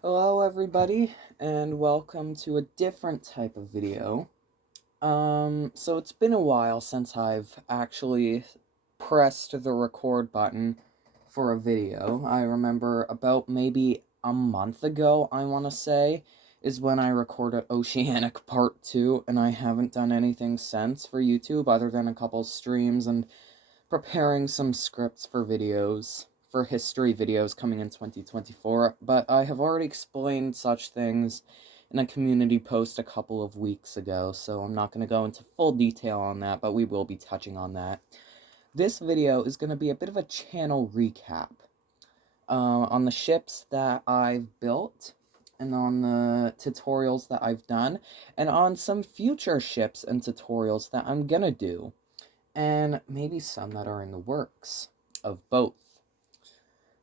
Hello everybody, and welcome to a different type of video. So it's been a while since I've actually pressed the record button for a video. I remember about maybe a month ago, I want to say, is when I recorded Oceanic Part 2, and I haven't done anything since for YouTube other than a couple streams and preparing some scripts for videos, for history videos coming in 2024, but I have already explained such things in a community post a couple of weeks ago, so I'm not going to go into full detail on that, but we will be touching on that. This video is going to be a bit of a channel recap on the ships that I've built, and on the tutorials that I've done, and on some future ships and tutorials that I'm gonna do, and maybe some that are in the works of both.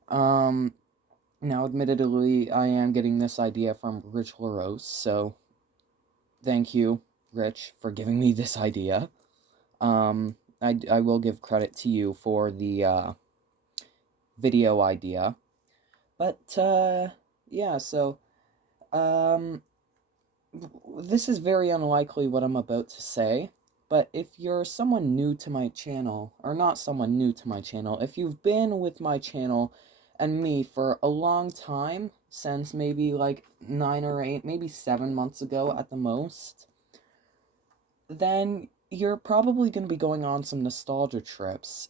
Now, admittedly, I am getting this idea from Rich LaRose, so thank you, Rich, for giving me this idea. I will give credit to you for the video idea. But, yeah, so, this is very unlikely what I'm about to say, but if you're someone new to my channel, or not someone new to my channel, if you've been with my channel and me for a long time, since maybe like 9 or 8, maybe 7 months ago at the most, then you're probably going to be going on some nostalgia trips.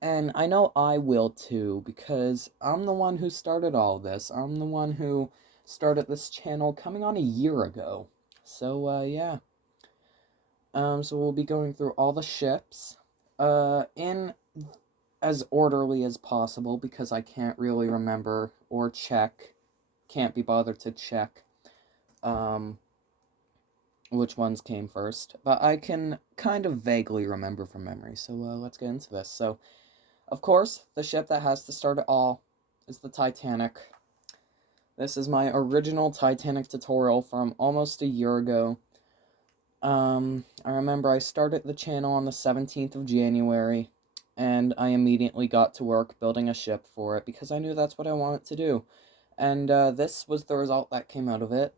And I know I will too, because I'm the one who started all this. I'm the one who started this channel coming on a year ago. So, yeah. So we'll be going through all the ships, in as orderly as possible, because I can't really remember or can't be bothered to check, which ones came first. But I can kind of vaguely remember from memory, so, let's get into this. So, of course, the ship that has to start it all is the Titanic. This is my original Titanic tutorial from almost a year ago. I remember I started the channel on the 17th of January, and I immediately got to work building a ship for it, because I knew that's what I wanted to do. And, this was the result that came out of it.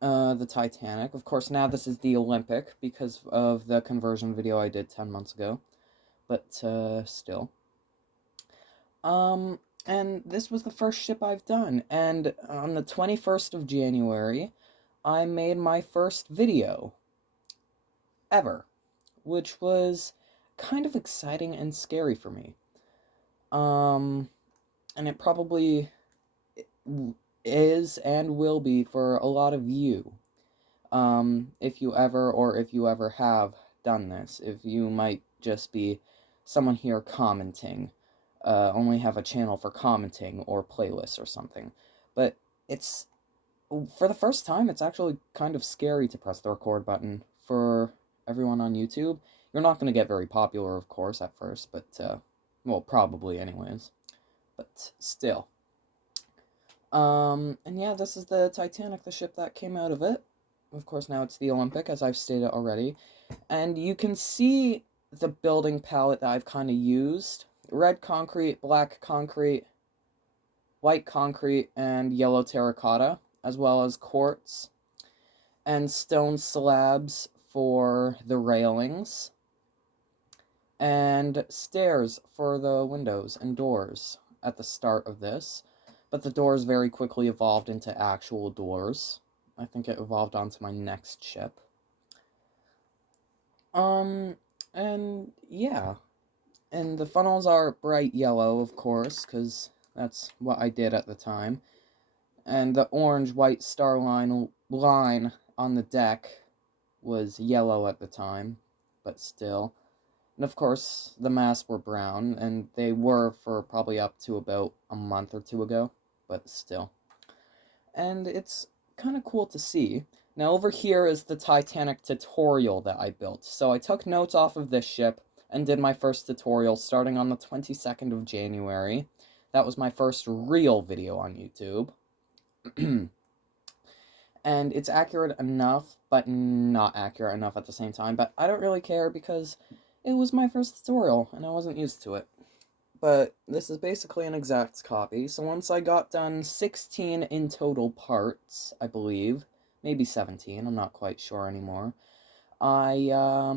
The Titanic. Of course, now this is the Olympic, because of the conversion video I did 10 months ago. But, still. And this was the first ship I've done, and on the 21st of January, I made my first video ever, which was kind of exciting and scary for me. And it probably is and will be for a lot of you. If you ever have done this, if you might just be someone here commenting, only have a channel for commenting or playlists or something. But it's, for the first time, it's actually kind of scary to press the record button for everyone on YouTube. You're not going to get very popular, of course, at first, but, well, probably anyways. But still. And yeah, this is the Titanic, the ship that came out of it. Of course, now it's the Olympic, as I've stated already. And you can see the building palette that I've kind of used. Red concrete, black concrete, white concrete, and yellow terracotta, as well as quartz and stone slabs for the railings, and stairs for the windows and doors at the start of this. But the doors very quickly evolved into actual doors. I think it evolved onto my next ship. And yeah. And the funnels are bright yellow, of course, because that's what I did at the time. And the orange-white star line on the deck was yellow at the time, but still. And of course, the masts were brown, and they were for probably up to about a month or two ago, but still. And it's kind of cool to see. Now over here is the Titanic tutorial that I built. So I took notes off of this ship and did my first tutorial starting on the 22nd of January. That was my first real video on YouTube. And it's accurate enough, but not accurate enough at the same time. But I don't really care, because it was my first tutorial, and I wasn't used to it. but this is basically an exact copy. So once I got done 16 in total parts, I believe, maybe 17, I'm not quite sure anymore, I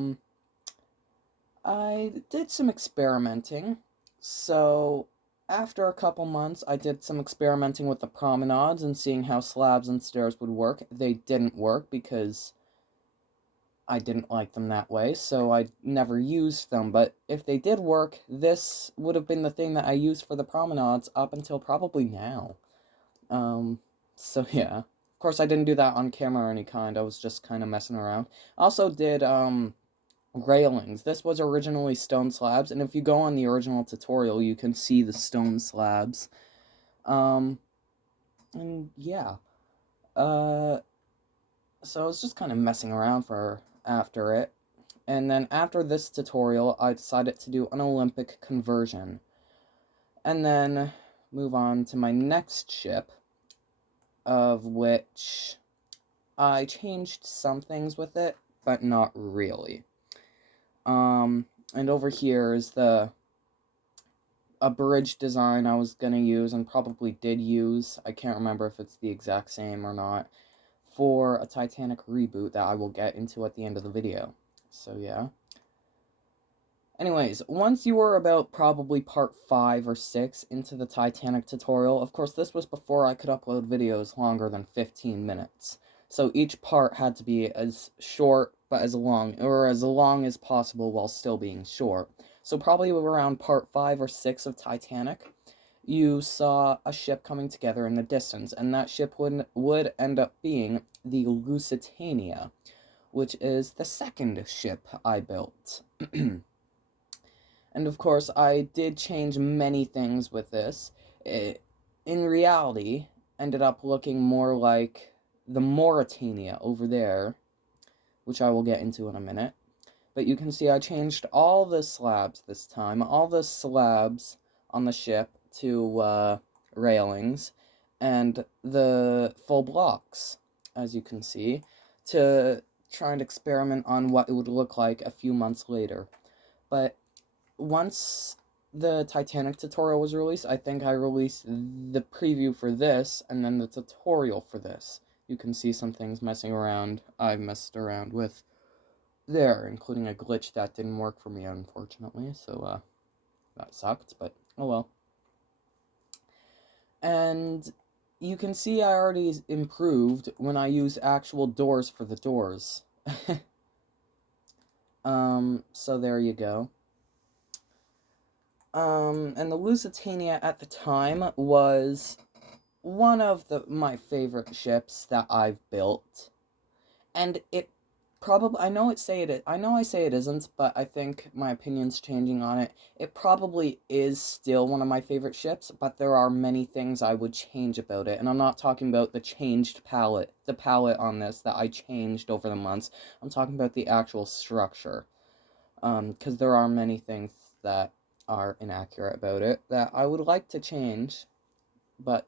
did some experimenting. So after a couple months, I did some experimenting with the promenades and seeing how slabs and stairs would work. They didn't work because I didn't like them that way, so I never used them. But if they did work, this would have been the thing that I used for the promenades up until probably now. So yeah. Of course, I didn't do that on camera or any kind. I was just kind of messing around. Also did, railings. This was originally stone slabs, and if you go on the original tutorial, you can see the stone slabs. And yeah. So I was just kind of messing around after it. And then after this tutorial, I decided to do an Olympic conversion. And then move on to my next ship, of which I changed some things with it, but not really. And over here is a bridge design I was gonna use, and probably did use, I can't remember if it's the exact same or not, for a Titanic reboot that I will get into at the end of the video. So yeah. Anyways, once you were about probably part 5 or 6 into the Titanic tutorial, of course this was before I could upload videos longer than 15 minutes. So each part had to be as short but as long as possible while still being short. So probably around part 5 or 6 of Titanic, you saw a ship coming together in the distance, and that ship would end up being the Lusitania, which is the second ship I built. And of course, I did change many things with this. It, in reality, ended up looking more like the Mauritania over there, which I will get into in a minute. But you can see I changed all the slabs this time, all the slabs on the ship to railings, and the full blocks, as you can see, to try and experiment on what it would look like a few months later. But once the Titanic tutorial was released, I think I released the preview for this, and then the tutorial for this. You can see some things I messed around with there, including a glitch that didn't work for me, unfortunately, so, that sucked, but oh well. And you can see I already improved when I use actual doors for the doors. So there you go. And the Lusitania at the time was one of my favorite ships that I've built. And it probably, I know I say it isn't, but I think my opinion's changing on it. It probably is still one of my favorite ships, but there are many things I would change about it. And I'm not talking about the changed palette, the palette on this that I changed over the months. I'm talking about the actual structure. Because there are many things that are inaccurate about it that I would like to change, but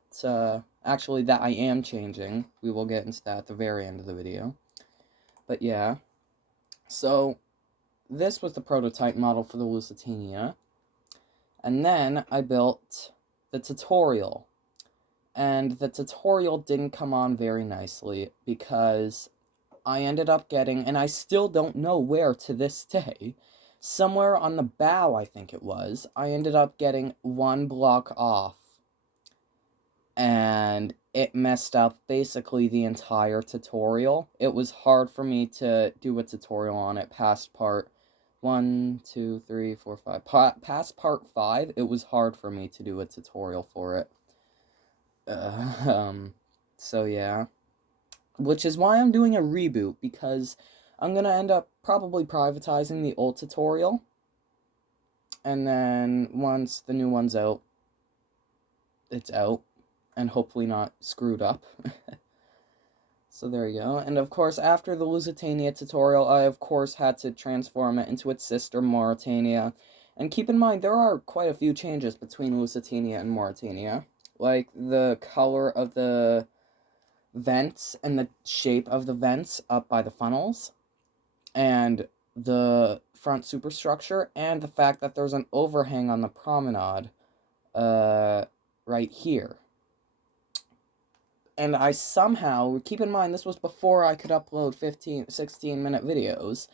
actually that I am changing. We will get into that at the very end of the video. But yeah, so this was the prototype model for the Lusitania, and then I built the tutorial, and the tutorial didn't come on very nicely because I ended up getting, and I still don't know where to this day, somewhere on the bow, I think it was, I ended up getting one block off, and it messed up basically the entire tutorial. It was hard for me to do a tutorial on it past part 1, 2, 3, 4, 5. Past part 5, it was hard for me to do a tutorial for it. So yeah. Which is why I'm doing a reboot, because I'm gonna end up probably privatizing the old tutorial. And then once the new one's out, it's out. And hopefully not screwed up. So there you go. And of course, after the Lusitania tutorial, I of course had to transform it into its sister, Mauritania. And keep in mind, there are quite a few changes between Lusitania and Mauritania. Like the color of the vents and the shape of the vents up by the funnels. And the front superstructure. And the fact that there's an overhang on the promenade. right here. And I somehow, keep in mind, this was before I could upload 16-minute videos.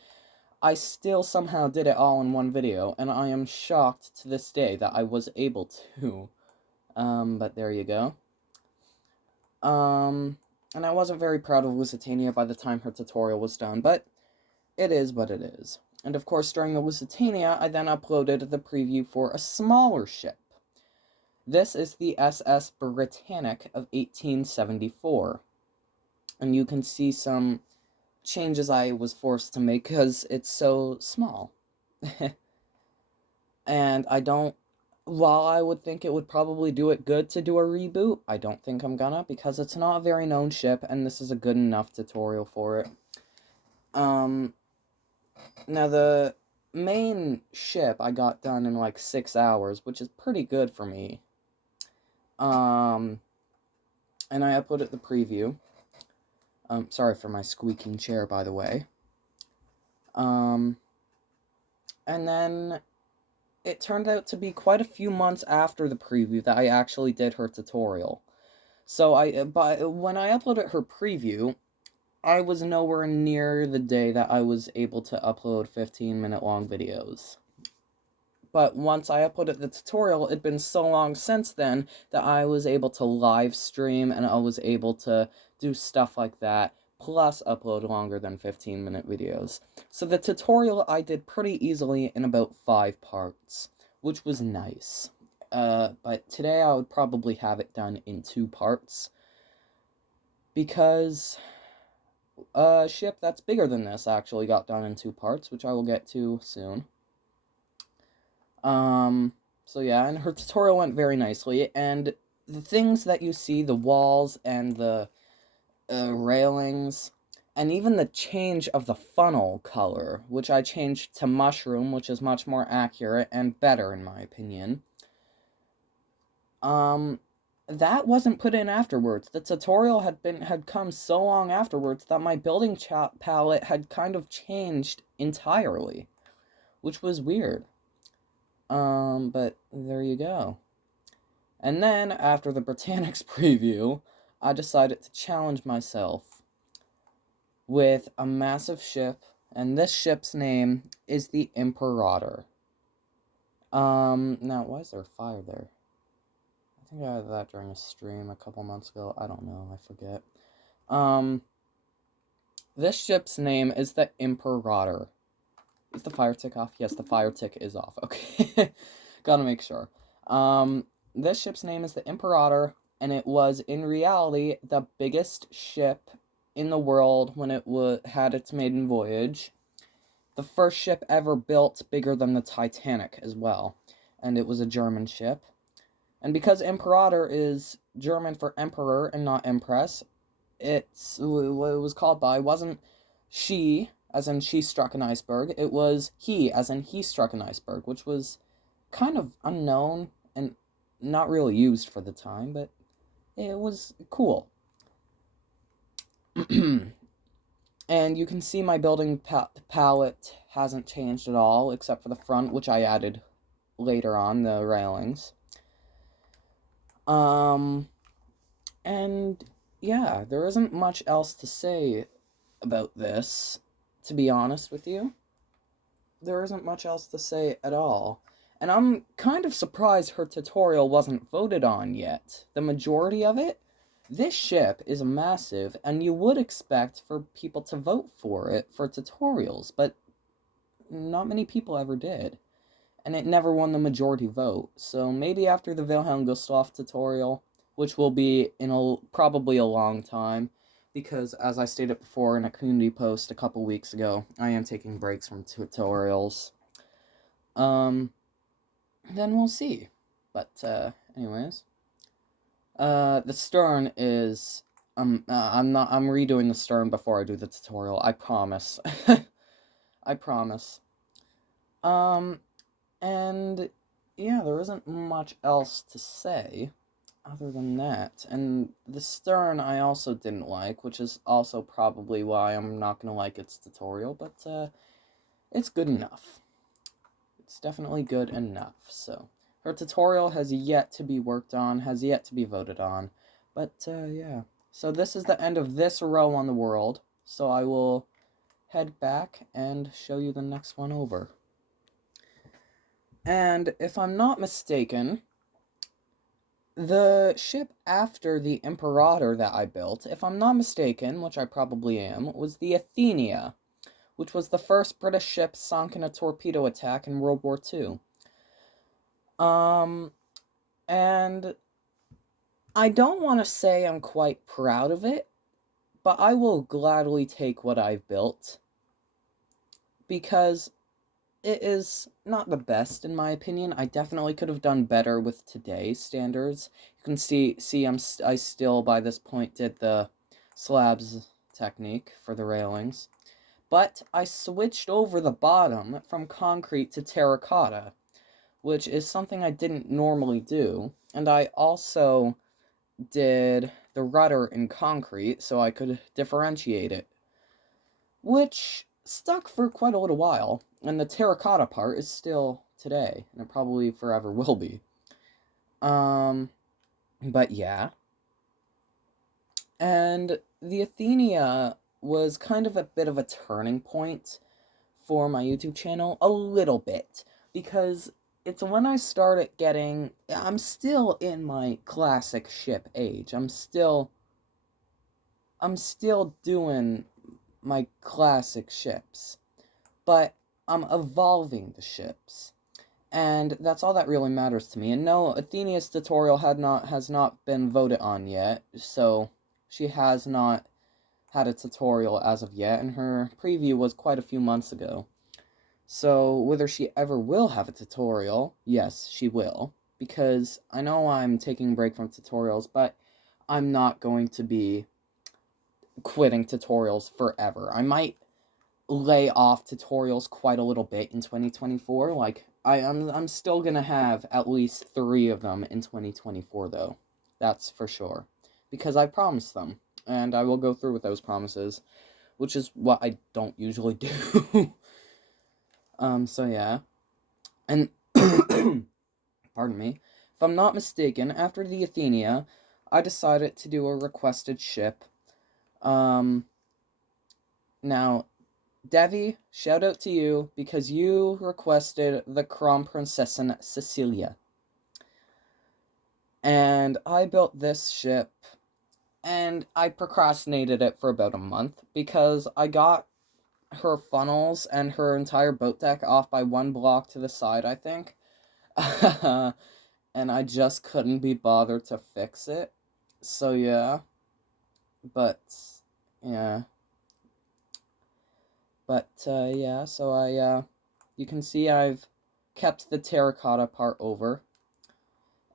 I still somehow did it all in one video, and I am shocked to this day that I was able to. But there you go. And I wasn't very proud of Lusitania by the time her tutorial was done, but it is what it is. And of course, during the Lusitania, I then uploaded the preview for a smaller ship. This is the SS Britannic of 1874. And you can see some changes I was forced to make because it's so small. And while I would think it would probably do it good to do a reboot, I don't think I'm gonna, because it's not a very known ship, and this is a good enough tutorial for it. Now the main ship I got done in like 6 hours, which is pretty good for me. And I uploaded the preview. Sorry for my squeaking chair, by the way. And then it turned out to be quite a few months after the preview that I actually did her tutorial. So when I uploaded her preview, I was nowhere near the day that I was able to upload 15-minute long videos. But once I uploaded the tutorial, it'd been so long since then that I was able to live stream, and I was able to do stuff like that, plus upload longer than 15-minute videos. So the tutorial I did pretty easily in about 5 parts, which was nice. But today I would probably have it done in 2 parts, because a ship that's bigger than this actually got done in 2 parts, which I will get to soon. So yeah, and her tutorial went very nicely, and the things that you see, the walls and the railings, and even the change of the funnel color, which I changed to mushroom, which is much more accurate and better in my opinion. That wasn't put in afterwards. The tutorial had come so long afterwards that my building palette had kind of changed entirely, which was weird. But there you go. And then, after the Britannic's preview, I decided to challenge myself with a massive ship, and this ship's name is the Imperator. Now, why is there fire there? I think I had that during a stream a couple months ago. I don't know, I forget. This ship's name is the Imperator. Is the fire tick off? Yes, the fire tick is off. Okay. Gotta make sure. This ship's name is the Imperator, and it was, in reality, the biggest ship in the world when it had its maiden voyage. The first ship ever built bigger than the Titanic as well. And it was a German ship. And because Imperator is German for emperor and not empress, what it was called by wasn't she, as in she struck an iceberg. It was he, as in he struck an iceberg, which was kind of unknown and not really used for the time, but it was cool. And you can see my building palette hasn't changed at all, except for the front, which I added later on, the railings. And yeah, there isn't much else to say about this. To be honest with you, there isn't much else to say at all. And I'm kind of surprised her tutorial wasn't voted on yet. The majority of it, this ship is massive, and you would expect for people to vote for it for tutorials, but not many people ever did. And it never won the majority vote. So maybe after the Wilhelm Gustloff tutorial, which will be in probably a long time, because, as I stated before in a community post a couple weeks ago, I am taking breaks from tutorials. Then we'll see. But, anyways. The stern is, I'm redoing the stern before I do the tutorial, I promise. I promise. And, yeah, there isn't much else to say other than that. And the stern I also didn't like, which is also probably why I'm not going to like its tutorial, but, it's good enough. It's definitely good enough, so Her tutorial has yet to be worked on, has yet to be voted on. But, yeah. So this is the end of this row on the world. So I will head back and show you the next one over. And if I'm not mistaken, the ship after the Imperator that I built, if I'm not mistaken, which I probably am, was the Athenia, which was the first British ship sunk in a torpedo attack in World War II. And I don't want to say I'm quite proud of it, but I will gladly take what I've built, because it is not the best, in my opinion. I definitely could have done better with today's standards. You can see I still, by this point, did the slabs technique for the railings. But I switched over the bottom from concrete to terracotta, which is something I didn't normally do. And I also did the rudder in concrete so I could differentiate it, which stuck for quite a little while. And the terracotta part is still today, and it probably forever will be. But yeah. And the Athenia was kind of a bit of a turning point for my YouTube channel, a little bit, because it's when I started getting, I'm still in my classic ship age. I'm still doing my classic ships, but I'm evolving the ships, and that's all that really matters to me. And no, Athena's tutorial has not been voted on yet, so she has not had a tutorial as of yet, and her preview was quite a few months ago. So whether she ever will have a tutorial, yes, she will, because I know I'm taking a break from tutorials, but I'm not going to be quitting tutorials forever. I might lay off tutorials quite a little bit in 2024. Like, I'm still gonna have at least 3 of them in 2024, though. That's for sure. Because I promised them, and I will go through with those promises, which is what I don't usually do. So yeah. And, pardon me, if I'm not mistaken, after the Athenia, I decided to do a requested ship. Now, Devi, shout out to you, because you requested the Kronprinzessin Cecilie. And I built this ship, and I procrastinated it for about a month, because I got her funnels and her entire boat deck off by 1 block to the side, I think. And I just couldn't be bothered to fix it. So yeah. But, yeah. But, yeah, so you can see I've kept the terracotta part over.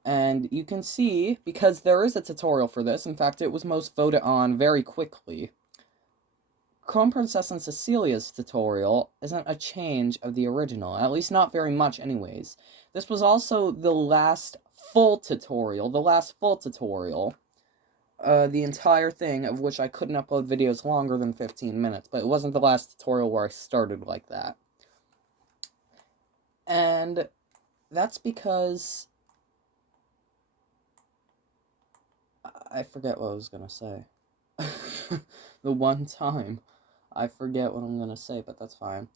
And you can see, because there is a tutorial for this, in fact, it was most voted on very quickly, Kronprinzessin Cecilia's tutorial isn't a change of the original, at least not very much anyways. This was also the last full tutorial, the entire thing, of which I couldn't upload videos longer than 15 minutes, but it wasn't the last tutorial where I started like that. And that's because I forget what I was gonna say. The one time I forget what I'm gonna say, but that's fine.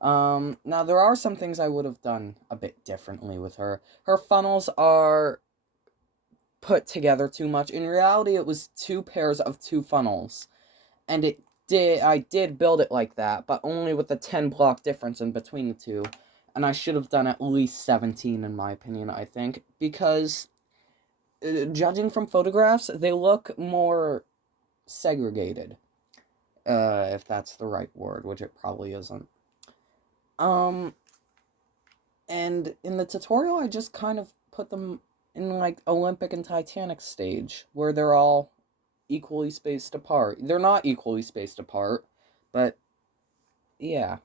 Now there are some things I would have done a bit differently with her. Her funnels are put together too much. In reality, it was 2 pairs of 2 funnels, and I did build it like that, but only with a 10 block difference in between the two, and I should have done at least 17 in my opinion, I think, because judging from photographs, they look more segregated, if that's the right word, which it probably isn't. And in the tutorial, I just kind of put them in, like, Olympic and Titanic stage, where they're all equally spaced apart. They're not equally spaced apart, but, yeah.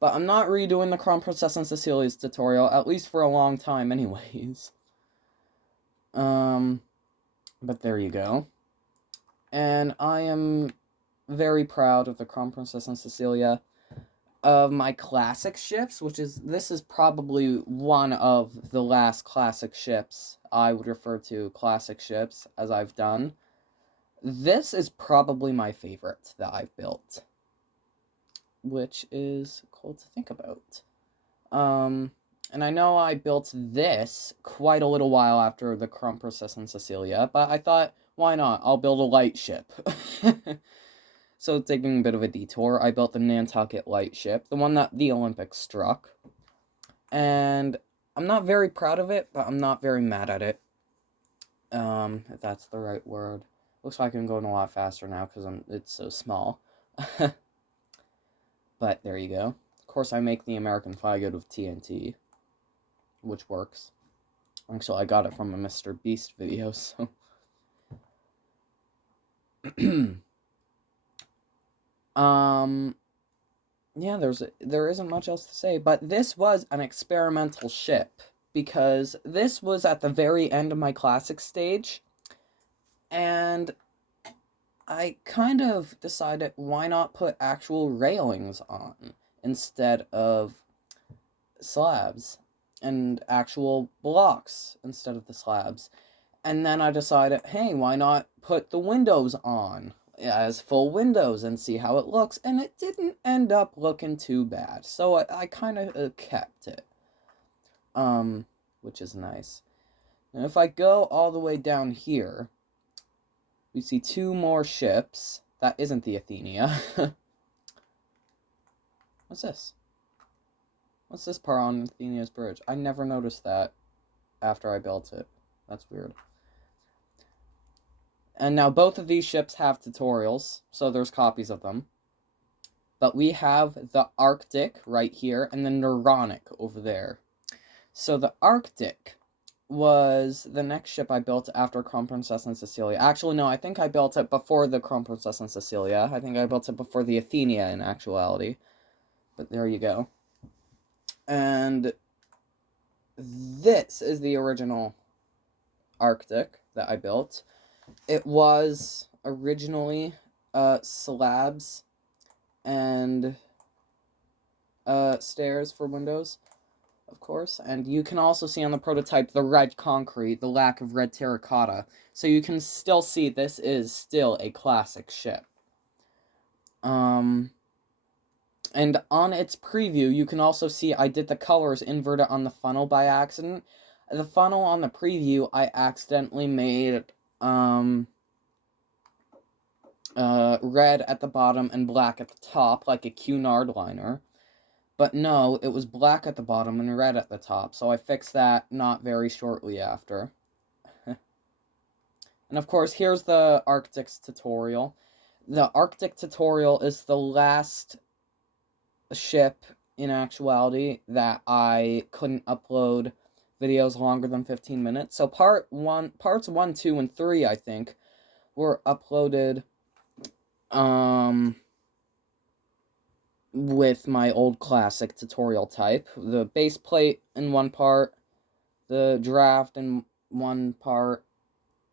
But I'm not redoing the Kronprinzessin Cecilie's tutorial, at least for a long time anyways. But there you go. And I am very proud of the Kronprinzessin Cecilie. of my classic ships, this is probably one of the last classic ships I would refer to classic ships as I've done. This is probably my favorite that I've built, which is cool to think about. And I know I built this quite a little while after the Kronprinzessin Cecilie, but I thought, why not? I'll build a Lightship. So, taking a bit of a detour, I built the Nantucket Lightship, the one that the Olympics struck. And I'm not very proud of it, but I'm not very mad at it. If that's the right word. Looks like I'm going a lot faster now because it's so small. But there you go. Of course, I make the American flag out of TNT, which works. Actually, I got it from a Mr. Beast video, so... Yeah, there isn't much else to say, but this was an experimental ship, because this was at the very end of my classic stage, and I kind of decided, why not put actual railings on instead of slabs, and actual blocks instead of the slabs. And then I decided, hey, why not put the windows on as full windows and see how it looks, and it didn't end up looking too bad, so I kind of kept it, which is nice. And if I go all the way down here, we see two more ships. That isn't the Athenia. What's this? What's this part on Athenia's bridge? I never noticed that after I built it. That's weird. And now both of these ships have tutorials, so there's copies of them. But we have the Arctic right here, and the Naronic over there. So the Arctic was the next ship I built after Kronprinzessin Cecilie. Actually, no, I think I built it before the Kronprinzessin Cecilie. I think I built it before the Athenia in actuality. But there you go. And this is the original Arctic that I built. It was originally slabs and stairs for windows, of course. And you can also see on the prototype the red concrete, the lack of red terracotta. So you can still see this is still a classic ship. And on its preview, you can also see I did the colors inverted on the funnel by accident. The funnel on the preview, I accidentally made red at the bottom and black at the top, like a Cunard liner. But no, it was black at the bottom and red at the top, so I fixed that not very shortly after. And of course, here's the Arctic's tutorial. The Arctic tutorial is the last ship, in actuality, that I couldn't upload videos longer than 15 minutes. So parts 1, 2, and 3, I think, were uploaded with my old classic tutorial type. The base plate in one part, the draft in one part.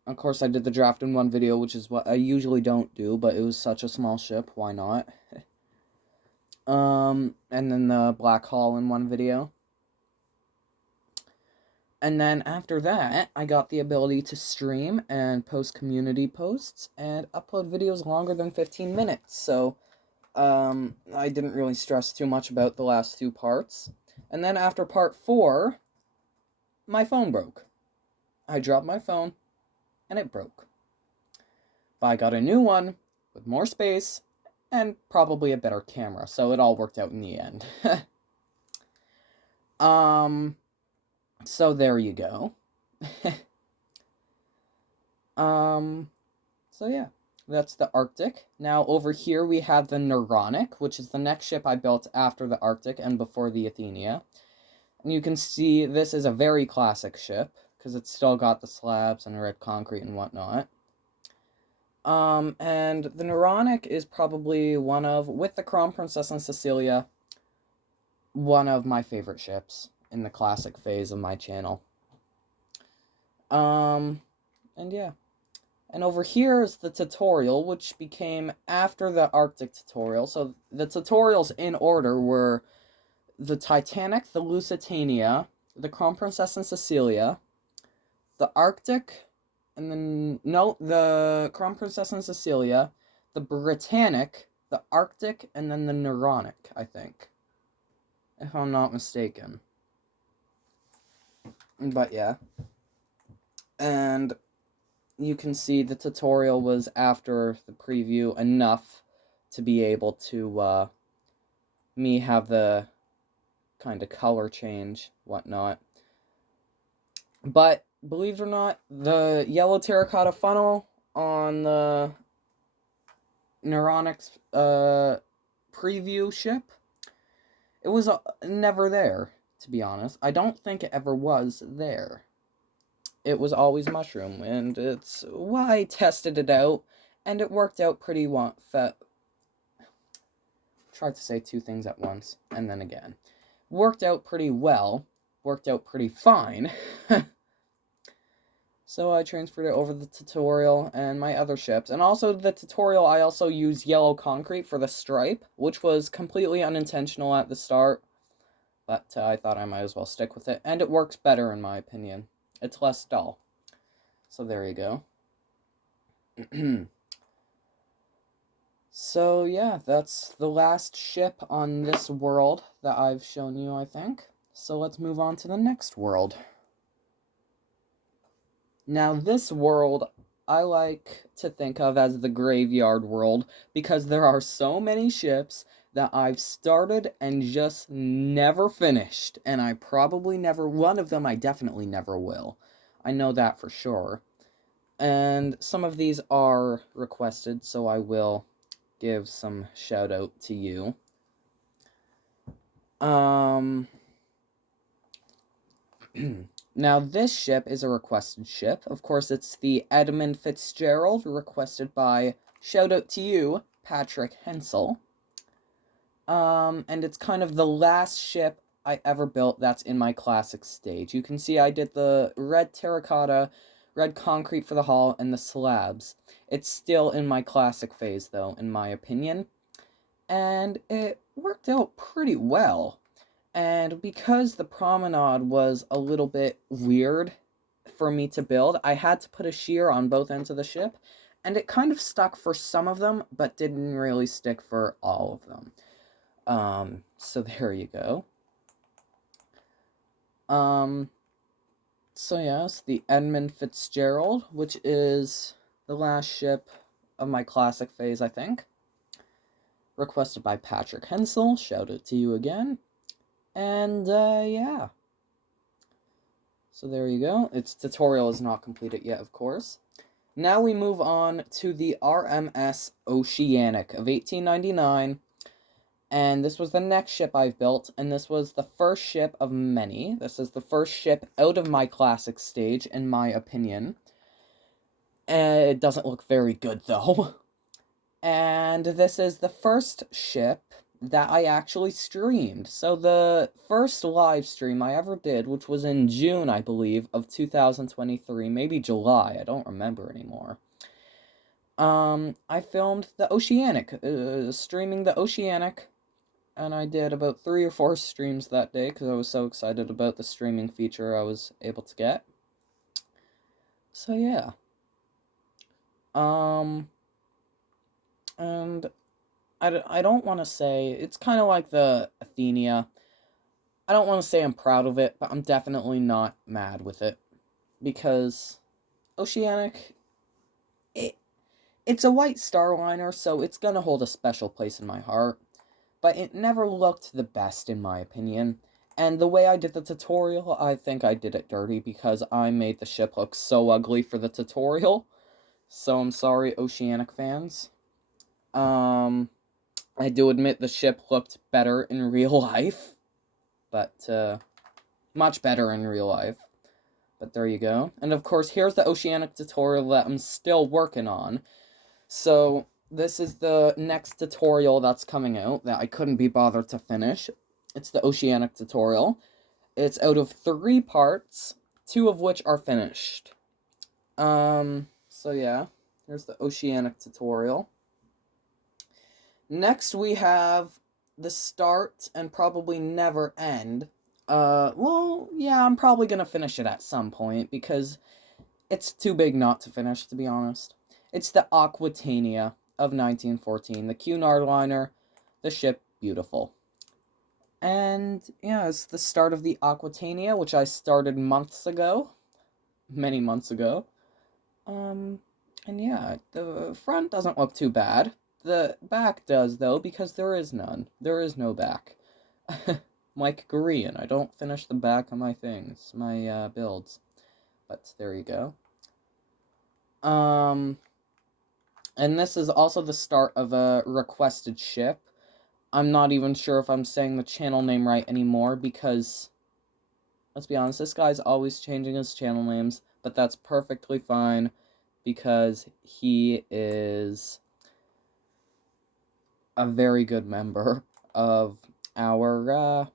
Of course, I did the draft in one video, which is what I usually don't do, but it was such a small ship, why not? And then the black hole in one video. And then after that, I got the ability to stream and post community posts and upload videos longer than 15 minutes. So, I didn't really stress too much about the last two parts. And then after part 4, my phone broke. I dropped my phone, and it broke. But I got a new one with more space and probably a better camera, so it all worked out in the end. So there you go. So yeah, that's the Arctic. Now over here we have the Naronic, which is the next ship I built after the Arctic and before the Athenia. And you can see this is a very classic ship, because it's still got the slabs and red concrete and whatnot. And the Naronic is probably one of, with the Kronprinzessin Cecilie, one of my favorite ships in the classic phase of my channel. And yeah. And over here is the tutorial, which became after the Arctic tutorial. So the tutorials in order were the Titanic, the Lusitania, the Kronprinzessin Cecilie, the Arctic, and then, no, the Kronprinzessin Cecilie, the Britannic, the Arctic, and then the Naronic, I think. If I'm not mistaken. But yeah. And you can see the tutorial was after the preview enough to be able to, me have the kind of color change, whatnot. But, believe it or not, the yellow terracotta funnel on the Naronic's, preview ship, it was never there, to be honest. I don't think it ever was there. It was always mushroom, and it's why I tested it out, and it worked out pretty well. Tried to say two things at once, and then again. Worked out pretty well, worked out pretty fine. So I transferred it over the tutorial and my other ships. And also the tutorial, I also used yellow concrete for the stripe, which was completely unintentional at the start. But I thought I might as well stick with it. And it works better, in my opinion. It's less dull. So there you go. So yeah, that's the last ship on this world that I've shown you, I think. So let's move on to the next world. Now, this world, I like to think of as the graveyard world, because there are so many ships that I've started and just never finished, and I probably never, one of them I definitely never will. I know that for sure. And some of these are requested, so I will give some shout out to you. Now, this ship is a requested ship. Of course, it's the Edmund Fitzgerald, requested by, shout out to you, Patrick Hensel. And it's kind of the last ship I ever built that's in my classic stage. You can see I did the red terracotta, red concrete for the hull, and the slabs. It's still in my classic phase, though, in my opinion. And it worked out pretty well. And because the promenade was a little bit weird for me to build, I had to put a shear on both ends of the ship, and it kind of stuck for some of them, but didn't really stick for all of them. So there you go. So yes, the Edmund Fitzgerald, which is the last ship of my classic phase, I think. Requested by Patrick Hensel, shout out to you again. And, yeah. So there you go. Its tutorial is not completed yet, of course. Now we move on to the RMS Oceanic of 1899. And this was the next ship I've built, and this was the first ship of many. This is the first ship out of my classic stage, in my opinion. It doesn't look very good, though. And this is the first ship that I actually streamed. So the first live stream I ever did, which was in June, I believe, of 2023, maybe July, I don't remember anymore. I filmed the Oceanic, streaming the Oceanic, and I did about 3 or 4 streams that day, because I was so excited about the streaming feature I was able to get. So yeah. And I don't want to say, it's kind of like the Athenia. I don't want to say I'm proud of it, but I'm definitely not mad with it. Because Oceanic, it's a white starliner, so it's going to hold a special place in my heart. But it never looked the best, in my opinion. And the way I did the tutorial, I think I did it dirty, because I made the ship look so ugly for the tutorial. So I'm sorry, Oceanic fans. I do admit the ship looked better in real life, but, much better in real life. But there you go. And of course, here's the Oceanic tutorial that I'm still working on. So, this is the next tutorial that's coming out that I couldn't be bothered to finish. It's the Oceanic tutorial. It's out of 3 parts, 2 of which are finished. So yeah. Here's the Oceanic tutorial. Next we have the start and probably never end. Well, yeah, I'm probably gonna finish it at some point because it's too big not to finish, to be honest. It's the Aquitania of 1914, the Cunard liner, the ship, beautiful. And yeah, it's the start of the Aquitania, which I started months ago. Many months ago. And yeah, the front doesn't look too bad. The back does, though, because there is none. There is no back. Like Korean, I don't finish the back of my things, my builds. But there you go. And this is also the start of a requested ship. I'm not even sure if I'm saying the channel name right anymore because, let's be honest, this guy's always changing his channel names, but that's perfectly fine because he is a very good member of our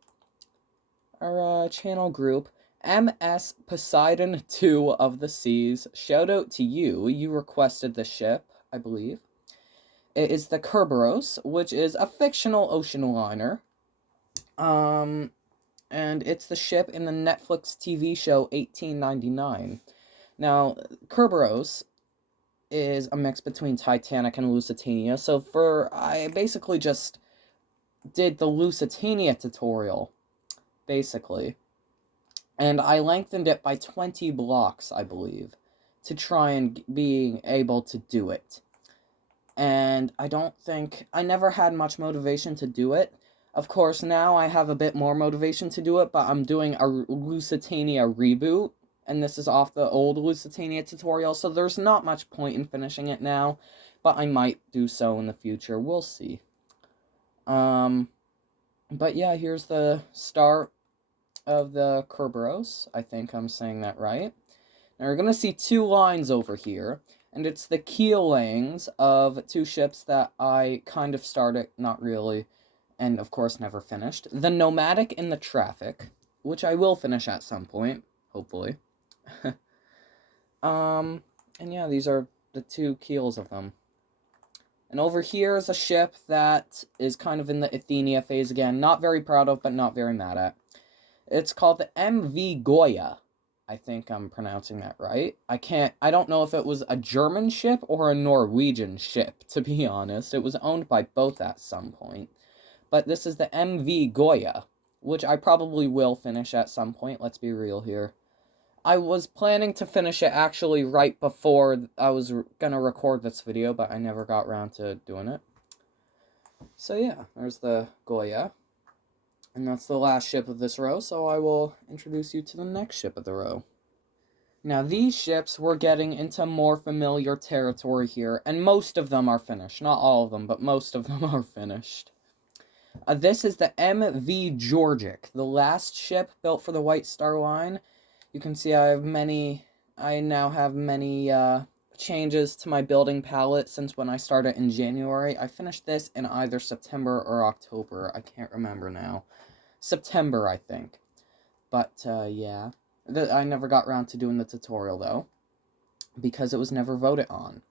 channel group, MS Poseidon 2 of the Seas. Shout out to you. You requested the ship, I believe. It is the Kerberos, which is a fictional ocean liner. And it's the ship in the Netflix TV show 1899. Now, Kerberos is a mix between Titanic and Lusitania, so I basically just did the Lusitania tutorial, basically. And I lengthened it by 20 blocks, I believe, to try and being able to do it. And I never had much motivation to do it. Of course, now I have a bit more motivation to do it, but I'm doing a Lusitania reboot, and this is off the old Lusitania tutorial, so there's not much point in finishing it now, but I might do so in the future. We'll see. But yeah, here's the start of the Kerberos. I think I'm saying that right. Now we're going to see two lines over here, and it's the keel layings of two ships that I kind of started, not really, and of course never finished. The Nomadic and the Traffic, which I will finish at some point, hopefully. And yeah, these are the two keels of them. And over here is a ship that is kind of in the Athenia phase again. Not very proud of, but not very mad at. It's called the MV Goya. I think I'm pronouncing that right. I don't know if it was a German ship or a Norwegian ship, to be honest. It was owned by both at some point. But this is the MV Goya, which I probably will finish at some point. Let's be real here. I was planning to finish it actually right before I was gonna record this video, but I never got around to doing it. So yeah, there's the Goya. And that's the last ship of this row, so I will introduce you to the next ship of the row. Now, these ships, we're getting into more familiar territory here, and most of them are finished. Not all of them, but most of them are finished. This is the MV Georgic, the last ship built for the White Star Line. You can see I now have many changes to my building palette since when I started in January. I finished this in either September or October. I can't remember now. September, I think. But, yeah. I never got around to doing the tutorial, though, because it was never voted on.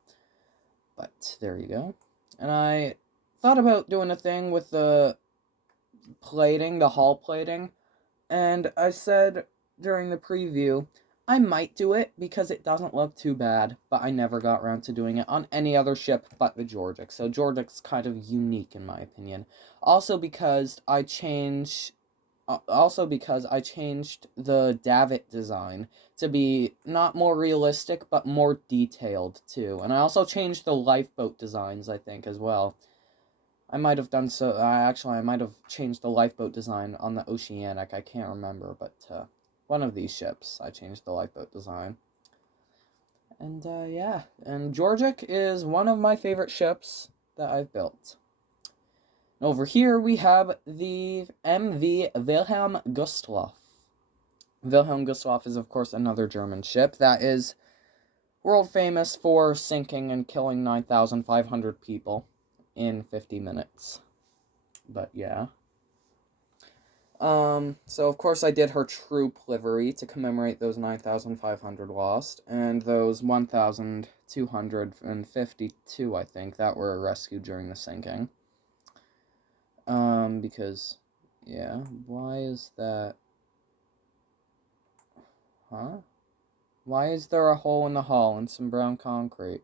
But, there you go. And I thought about doing a thing with the plating, the hull plating, and I said during the preview, I might do it because it doesn't look too bad, but I never got around to doing it on any other ship but the Georgic. So Georgic's kind of unique in my opinion. Also because I changed the davit design to be not more realistic but more detailed too. And I also changed the lifeboat designs, I think, as well. I might have done so. I might have changed the lifeboat design on the Oceanic. I can't remember, but one of these ships, I changed the lifeboat design. And, yeah. And Georgic is one of my favorite ships that I've built. Over here, we have the MV Wilhelm Gustloff. Wilhelm Gustloff is, of course, another German ship that is world famous for sinking and killing 9,500 people in 50 minutes. But, yeah. So of course I did her troop livery to commemorate those 9,500 lost, and those 1,252, I think, that were rescued during the sinking. Because, yeah, why is that? Huh? Why is there a hole in the hull and some brown concrete?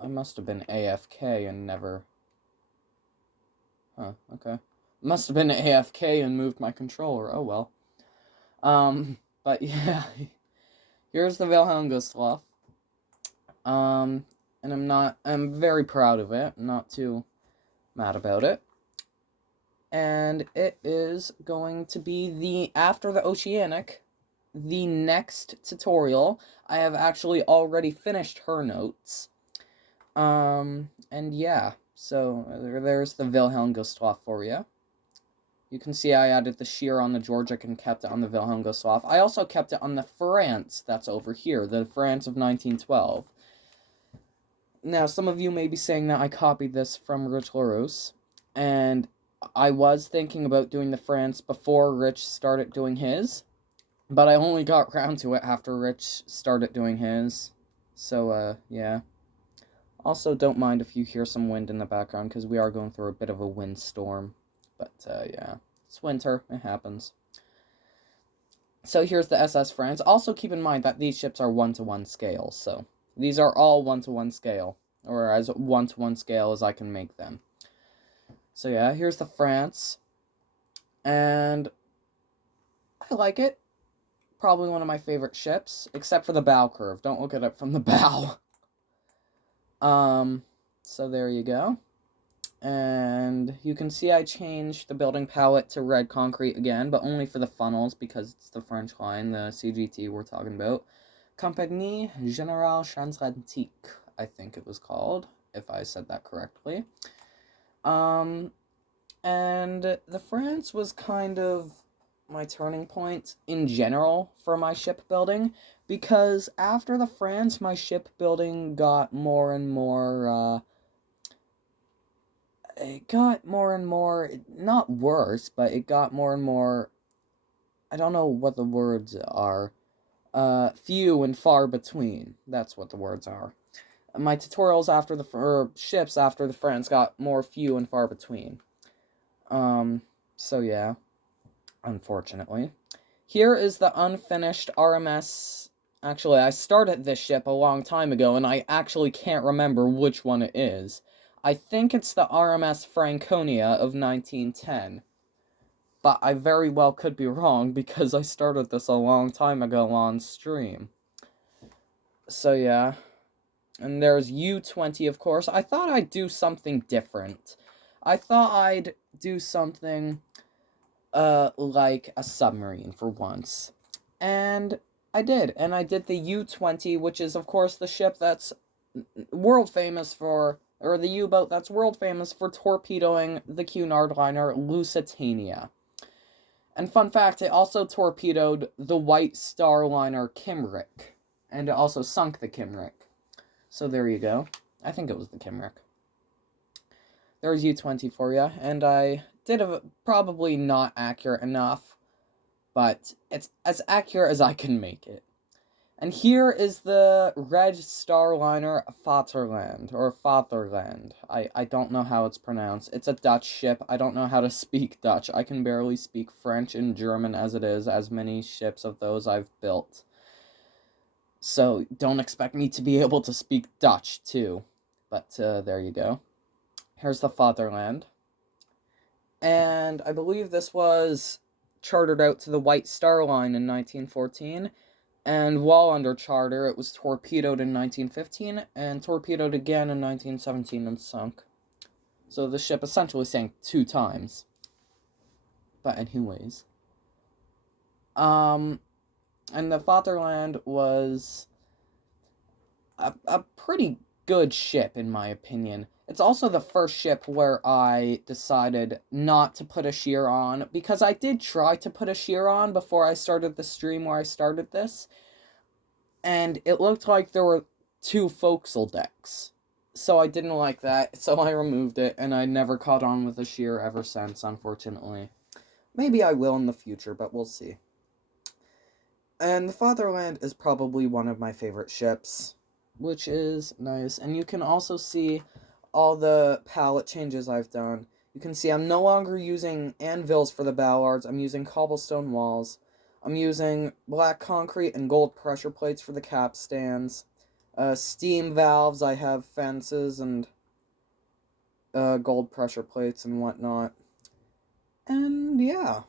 I must have been AFK and never... Huh, okay. Must have been AFK and moved my controller, oh well. But yeah, here's the Wilhelm Gustloff. And I'm very proud of it, not too mad about it. And it is going to be after the Oceanic, the next tutorial. I have actually already finished her notes. And yeah, so there's the Wilhelm Gustloff for you. You can see I added the shear on the Georgic and kept it on the Wilhelm Gustloff. I also kept it on the France that's over here, the France of 1912. Now, some of you may be saying that I copied this from Rich LaRousse, and I was thinking about doing the France before Rich started doing his, but I only got around to it after Rich started doing his. So, yeah. Also, don't mind if you hear some wind in the background, because we are going through a bit of a windstorm. But, yeah. It's winter. It happens. So, here's the SS France. Also, keep in mind that these ships are 1-to-1 scale, so... These are all 1-to-1 scale, or as 1-to-1 scale as I can make them. So yeah, here's the France, and I like it. Probably one of my favorite ships, except for the bow curve. Don't look at it from the bow. So there you go. And you can see I changed the building palette to red concrete again, but only for the funnels, because it's the French line, the CGT we're talking about. Compagnie Générale Transatlantique, I think it was called, if I said that correctly. And the France was kind of my turning point in general for my shipbuilding, because after the France, my shipbuilding got more and more, it got more and more, not worse, but it got more and more, I don't know what the words are, few and far between. That's what the words are. My tutorials after ships after the France got more few and far between. So yeah, unfortunately. Here is the unfinished RMS. Actually, I started this ship a long time ago, and I actually can't remember which one it is. I think it's the RMS Franconia of 1910. But I very well could be wrong, because I started this a long time ago on stream. So yeah. And there's U-20, of course. I thought I'd do something different. I thought I'd do something, like a submarine for once. And I did. And I did the U-20, which is, of course, the ship that's world famous for... Or the U-boat that's world famous for torpedoing the Cunard liner Lusitania. And fun fact, it also torpedoed the White Star liner Kimrick. And it also sunk the Kimrick. So there you go. I think it was the Kimrick. There's U-20 for you. And I did probably not accurate enough. But it's as accurate as I can make it. And here is the Red Star liner Vaderland, or Fatherland. I don't know how it's pronounced. It's a Dutch ship. I don't know how to speak Dutch. I can barely speak French and German as it is, as many ships of those I've built. So don't expect me to be able to speak Dutch, too. But there you go. Here's the Fatherland. And I believe this was chartered out to the White Star Line in 1914. And while under charter, it was torpedoed in 1915, and torpedoed again in 1917 and sunk. So the ship essentially sank 2 times. But anyways. And the Fatherland was a pretty good ship, in my opinion. It's also the first ship where I decided not to put a shear on, because I did try to put a shear on before I started the stream where I started this, and it looked like there were 2 forecastle decks. so I didn't like that, so I removed it, and I never caught on with the shear ever since, unfortunately. Maybe I will in the future, but we'll see. And the Fatherland is probably one of my favorite ships, which is nice. And you can also see all the palette changes I've done. You can see I'm no longer using anvils for the ballards. I'm using cobblestone walls. I'm using black concrete and gold pressure plates for the capstans. Steam valves, I have fences and gold pressure plates and whatnot. And yeah.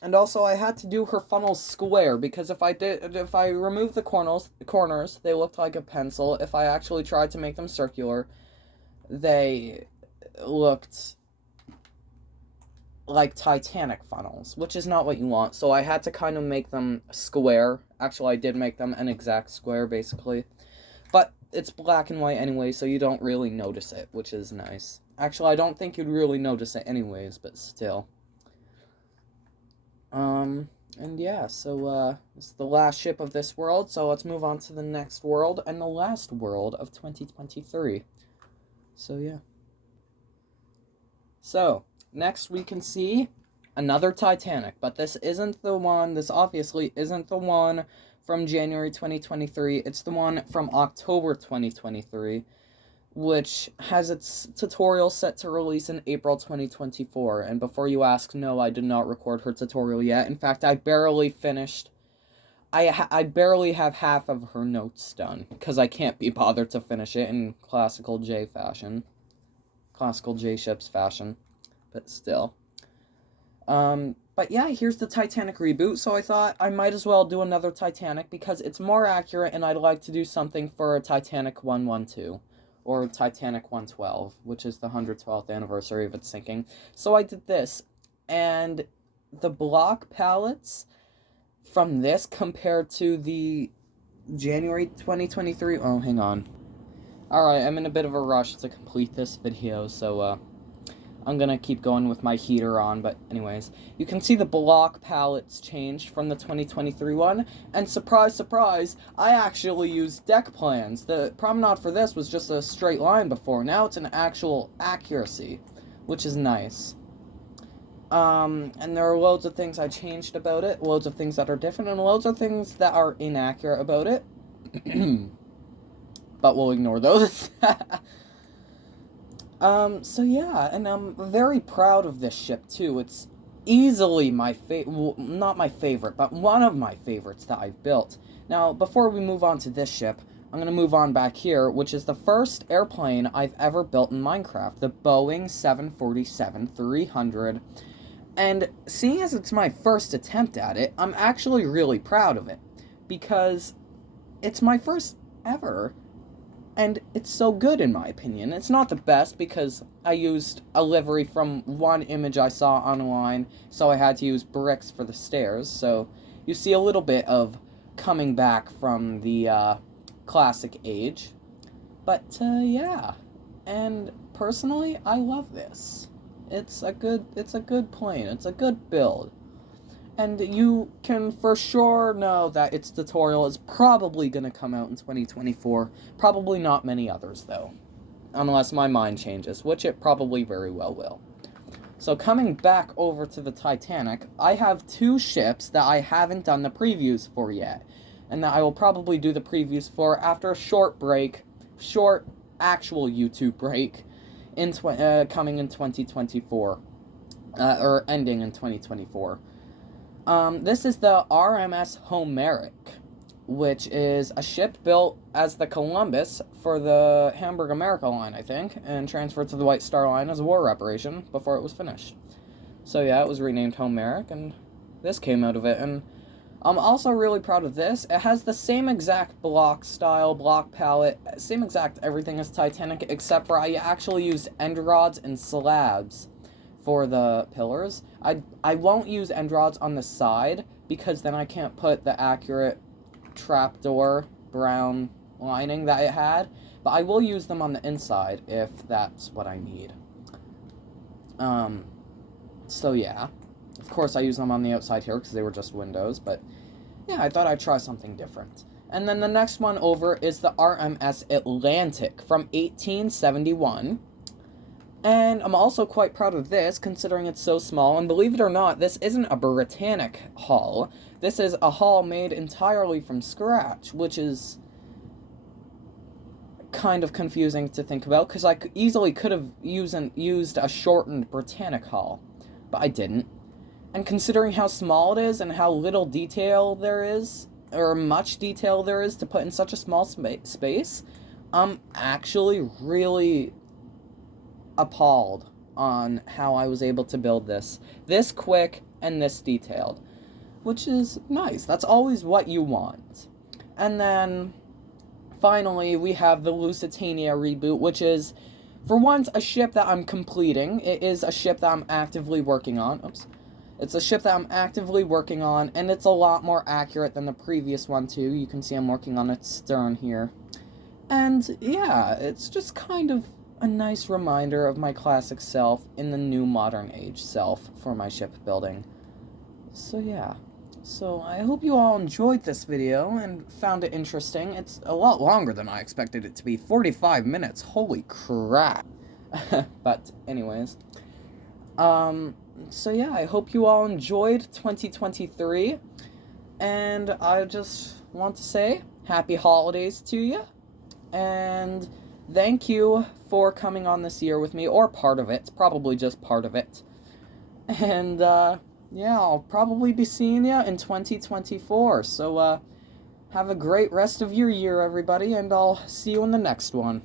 And also, I had to do her funnels square, because if I removed the corners, they looked like a pencil. If I actually tried to make them circular, they looked like Titanic funnels, which is not what you want. So I had to kind of make them square. Actually, I did make them an exact square, basically. But it's black and white anyway, so you don't really notice it, which is nice. Actually, I don't think you'd really notice it anyways, but still. And yeah, so, it's the last ship of this world, so let's move on to the next world, and the last world of 2023. So, yeah. So, next we can see another Titanic, but this obviously isn't the one from January 2023, it's the one from October 2023, which has its tutorial set to release in April 2024. And before you ask, no, I did not record her tutorial yet. In fact, I barely finished. I barely have half of her notes done, because I can't be bothered to finish it in classical JShips fashion. But still. But yeah, here's the Titanic reboot, so I thought I might as well do another Titanic, because it's more accurate, and I'd like to do something for a Titanic 112. Or Titanic 112, which is the 112th anniversary of its sinking. So I did this, and the block palettes from this compared to the January 2023... Oh, hang on. Alright, I'm in a bit of a rush to complete this video, so, I'm gonna keep going with my heater on, but anyways. You can see the block palettes changed from the 2023 one, and surprise, surprise, I actually used deck plans. The promenade for this was just a straight line before. Now it's an actual accuracy, which is nice. And there are loads of things I changed about it, loads of things that are different, and loads of things that are inaccurate about it. But we'll ignore those. So yeah, and I'm very proud of this ship, too. It's easily my not my favorite, but one of my favorites that I've built. Now, before we move on to this ship, I'm gonna move on back here, which is the first airplane I've ever built in Minecraft, the Boeing 747-300. And seeing as it's my first attempt at it, I'm actually really proud of it, because it's my first ever. And it's so good, in my opinion. It's not the best, because I used a livery from one image I saw online, so I had to use bricks for the stairs, so you see a little bit of coming back from the, classic age. But, yeah. And, personally, I love this. It's a good plane. It's a good build. And you can for sure know that its tutorial is probably going to come out in 2024. Probably not many others, though. Unless my mind changes, which it probably very well will. So coming back over to the Titanic, I have two ships that I haven't done the previews for yet. And that I will probably do the previews for after a short break. Short actual YouTube break. Coming in 2024. Or ending in 2024. This is the RMS Homeric, which is a ship built as the Columbus for the Hamburg America line, I think, and transferred to the White Star Line as a war reparation before it was finished. So yeah, it was renamed Homeric, and this came out of it, and I'm also really proud of this. It has the same exact block style, block palette, same exact everything as Titanic, except for I actually used end rods and slabs for the pillars. I won't use end rods on the side, because then I can't put the accurate trapdoor brown lining that it had, but I will use them on the inside if that's what I need. So yeah. Of course I use them on the outside here, because they were just windows, but yeah, I thought I'd try something different. And then the next one over is the RMS Atlantic from 1871. And I'm also quite proud of this, considering it's so small. And believe it or not, this isn't a Britannic hull. This is a hull made entirely from scratch, which is kind of confusing to think about, because I easily could have used a shortened Britannic hull, but I didn't. And considering how small it is and how little detail there is, or much detail there is to put in such a small space, I'm actually really appalled on how I was able to build this quick and this detailed, which is nice. That's always what you want. And then finally we have the Lusitania Reboot, which is for once a ship that I'm completing. It is a ship that I'm actively working on. It's a ship that I'm actively working on, and it's a lot more accurate than the previous one too. You can see I'm working on its stern here. And yeah, it's just kind of a nice reminder of my classic self in the new modern age self for my shipbuilding. So yeah. So I hope you all enjoyed this video and found it interesting. It's a lot longer than I expected it to be. 45 minutes. Holy crap. But anyways. So yeah, I hope you all enjoyed 2023. And I just want to say happy holidays to you. And thank you for coming on this year with me, or part of it. Probably just part of it. And, yeah, I'll probably be seeing you in 2024. So, have a great rest of your year, everybody, and I'll see you in the next one.